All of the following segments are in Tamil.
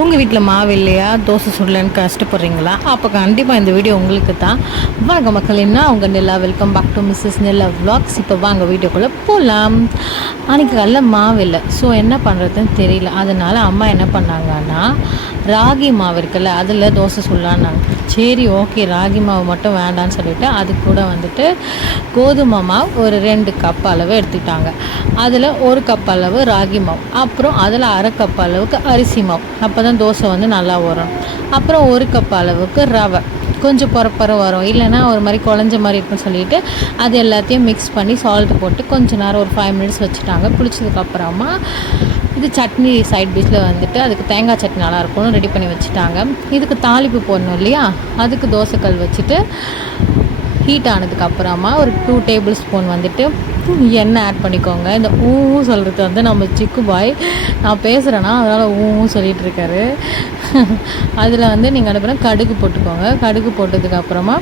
உங்கள் வீட்டில் மாவு இல்லையா, தோசை சுடலன்னு கஷ்டப்படுறீங்களா? அப்போ கண்டிப்பாக இந்த வீடியோ உங்களுக்கு தான். வணக்கம் மக்கள், என்ன அவங்க Nila. Welcome back to Mrs Nila vlogs. இப்போ வாங்க வீடியோக்குள்ளே போகலாம். அன்றைக்கி காலைல மாவு இல்லை, ஸோ என்ன பண்ணுறதுன்னு தெரியல. அதனால் அம்மா என்ன பண்ணாங்கன்னா, ராகி மாவு இருக்குல்ல, அதில் தோசை சுடலான்னாங்க. சரி ஓகே, ராகி மாவு மட்டும் வேண்டான்னு சொல்லிவிட்டு அது கூட வந்துட்டு கோதுமை மாவு ஒரு 2 கப் அளவு எடுத்துக்கிட்டாங்க. அதில் 1 கப் அளவு ராகி மாவு, அப்புறம் அதில் அரை கப் அளவுக்கு அரிசி மாவு. அப்போ தான் தோசை வந்து நல்லா வரும். அப்புறம் 1 கப் அளவுக்கு ரவை, கொஞ்சம் பொறப்பற வரும், இல்லைன்னா ஒரு மாதிரி குழஞ்ச மாதிரி இருக்குன்னு சொல்லிட்டு அது எல்லாத்தையும் மிக்ஸ் பண்ணி சால்ட்டு போட்டு கொஞ்சம் நேரம் ஒரு 5 மினிட்ஸ் வச்சுட்டாங்க. புளிச்சதுக்கப்புறமா இது சட்னி சைட் டிஷ்ஷில் வந்துட்டு அதுக்கு தேங்காய் சட்னி நல்லாயிருக்கும்னு ரெடி பண்ணி வச்சுட்டாங்க. இதுக்கு தாளிப்பு போடணும் இல்லையா, அதுக்கு தோசைக்கல் வச்சுட்டு ஹீட் ஆனதுக்கப்புறமா ஒரு 2 டேபிள் ஸ்பூன் வந்துட்டு எண்ணெய் ஆட் பண்ணிக்கோங்க. இந்த சொல்கிறது வந்து நம்ம சிக்கு பாய், நான் பேசுகிறேன்னா அதனால் சொல்லிகிட்டு இருக்காரு. அதில் வந்து நீங்கள் அனுப்புகிற கடுகு போட்டுக்கோங்க. கடுகு போட்டதுக்கப்புறமா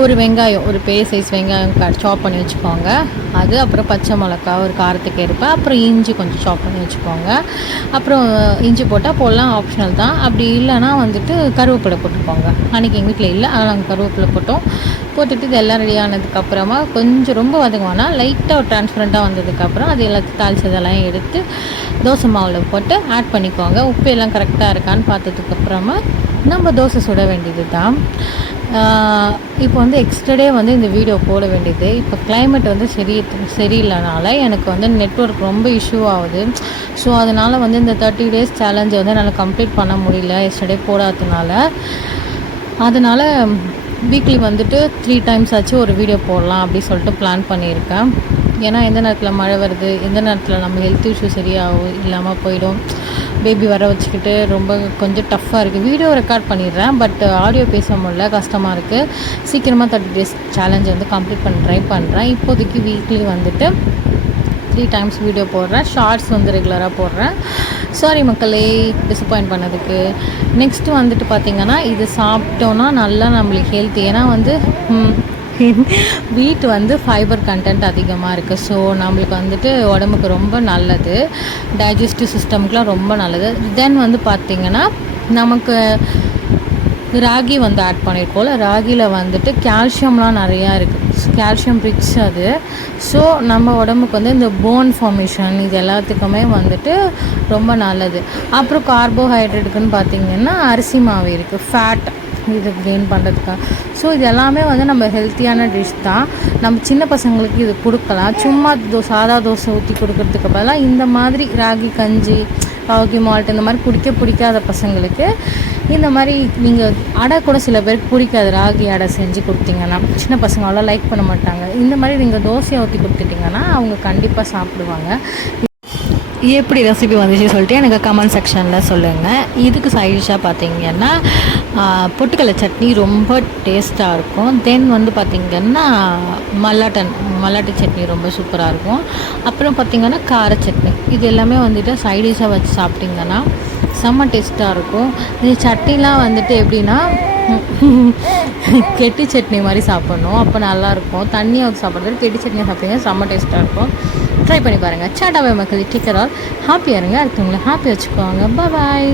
ஒரு வெங்காயம், ஒரு பெரிய சைஸ் வெங்காயம் சாப் பண்ணி வச்சுக்கோங்க. அது அப்புறம் பச்சை மிளகா ஒரு காரத்துக்கு ஏற்ப, அப்புறம் இஞ்சி கொஞ்சம் சாப் பண்ணி வச்சுக்கோங்க. அப்புறம் இஞ்சி போட்டால் போடலாம், ஆப்ஷனல் தான். அப்படி இல்லைன்னா வந்துட்டு கருவேப்பிலை போட்டுக்கோங்க. அன்றைக்கி எங்கள் வீட்டில் இல்லை, ஆனால் நாங்கள் கருவேப்பிலை போட்டுட்டு இது எல்லாம் ரெடி ஆனதுக்கப்புறமா கொஞ்சம் ரொம்ப வதங்குவோன்னா லைட்டாக ஒரு டிரான்ஸ்பரண்ட்டாக வந்ததுக்கப்புறம் அது எல்லாத்தையும் தாளிச்சதெல்லாம் எடுத்து தோசை மாவில் போட்டு ஆட் பண்ணிக்கோங்க. உப்பு எல்லாம் கரெக்டாக இருக்கான்னு பார்த்ததுக்கப்புறமா நம்ம தோசை சுட வேண்டியது தான். இப்போ வந்து எக்ஸ்ட்ரா வந்து இந்த வீடியோ போட வேண்டியது. இப்போ கிளைமேட் வந்து சரியில்லைனால எனக்கு வந்து நெட்வொர்க் ரொம்ப இஷ்யூ ஆகுது. ஸோ அதனால் வந்து இந்த 30 days சேலஞ்சை வந்து என்னால் கம்ப்ளீட் பண்ண முடியல எஸ்டர்டே போடாததுனால. அதனால் வீக்லி வந்துட்டு 3 times ஆச்சு ஒரு வீடியோ போடலாம் அப்படி சொல்லிட்டு பிளான் பண்ணியிருக்கேன். ஏன்னா எந்த நேரத்தில் மழை வருது, எந்த நேரத்தில் நம்ம ஹெல்த் இஷ்யூ சரியாகும் இல்லாமல் போயிடும். பேபி வர வச்சுக்கிட்டு ரொம்ப கொஞ்சம் டஃப்பாக இருக்குது. வீடியோ ரெக்கார்ட் பண்ணிடுறேன், பட் ஆடியோ பேச முடியல, கஷ்டமாக இருக்குது. சீக்கிரமாக 30 days சேலஞ்ச் வந்து கம்ப்ளீட் பண்ண ட்ரை பண்ணுறேன். இப்போதைக்கு வீக்லி வந்துட்டு 3 times வீடியோ போடுறேன். ஷார்ட்ஸ் வந்து ரெகுலராக போடுறேன். சாரி மக்களே டிசப்பாயிண்ட் பண்ணதுக்கு. நெக்ஸ்ட்டு வந்துட்டு பார்த்திங்கன்னா, இது சாப்பிட்டோன்னா நல்லா நம்மளுக்கு ஹெல்த். ஏன்னா வந்து வீட் வந்து ஃபைபர் கண்டென்ட் அதிகமாக இருக்குது. ஸோ நம்மளுக்கு வந்துட்டு உடம்புக்கு ரொம்ப நல்லது, டைஜஸ்டிவ் சிஸ்டம்க்குலாம் ரொம்ப நல்லது. தென் வந்து பார்த்திங்கன்னா நமக்கு ராகி வந்து ஆட் பண்ணியிருக்கோம்ல, ராகியில் வந்துட்டு கால்சியம்லாம் நிறையா இருக்குது, கால்சியம் ரிச் அது. ஸோ நம்ம உடம்புக்கு வந்து இந்த போன் ஃபார்மேஷன் இது எல்லாத்துக்குமே வந்துட்டு ரொம்ப நல்லது. அப்புறம் கார்போஹைட்ரேட்டுக்குன்னு பார்த்திங்கன்னா அரிசி மாவு இருக்குது, ஃபேட் இது கெயின் பண்ணுறதுக்காக. ஸோ இது எல்லாமே வந்து நம்ம ஹெல்த்தியான டிஷ் தான். நம்ம சின்ன பசங்களுக்கு இது கொடுக்கலாம். சும்மா சாதா தோசை ஊற்றி கொடுக்கறதுக்கு பதிலாக இந்த மாதிரி ராகி கஞ்சி, ராகி மால்ட் இந்த மாதிரி பிடிக்காத பசங்களுக்கு இந்த மாதிரி நீங்கள் அடை கூட சில பேருக்கு பிடிக்காது, ராகி அடை செஞ்சு கொடுத்தீங்கன்னா சின்ன பசங்க அவ்வளோ லைக் பண்ண மாட்டாங்க. இந்த மாதிரி நீங்கள் தோசையை ஊற்றி கொடுத்துட்டிங்கன்னா அவங்க கண்டிப்பாக சாப்பிடுவாங்க. எப்படி ரெசிபி வந்துச்சு சொல்லிட்டு எனக்கு கமெண்ட் செக்ஷனில் சொல்லுங்கள். இதுக்கு சைடிஷாக பார்த்தீங்கன்னா பொட்டுக்கடலை சட்னி ரொம்ப டேஸ்ட்டாக இருக்கும். தென் வந்து பார்த்திங்கன்னா மல்லாட்டு சட்னி ரொம்ப சூப்பராக இருக்கும். அப்புறம் பார்த்திங்கன்னா கார சட்னி, இது எல்லாமே வந்துட்டு சைடிஷாக வச்சு சாப்பிட்டிங்கன்னா செம்ம டேஸ்ட்டாக இருக்கும். இந்த சட்னிலாம் வந்துட்டு எப்படின்னா கெட்டி சட்னி மாதிரி சாப்பிட்ணும், அப்போ நல்லாயிருக்கும். தண்ணியாக ஊற்றி சாப்பிட்றது கெட்டி சட்னியாக சாப்பிட்டீங்கன்னா செம்ம டேஸ்ட்டாக இருக்கும். ட்ரை பண்ணி பாருங்கள். சாட்டாவே மக்கள், டேக் கேர் ஆல், ஹாப்பியாக இருங்க, அடுத்தவங்களை ஹாப்பி வச்சுக்கோங்க. பாய்.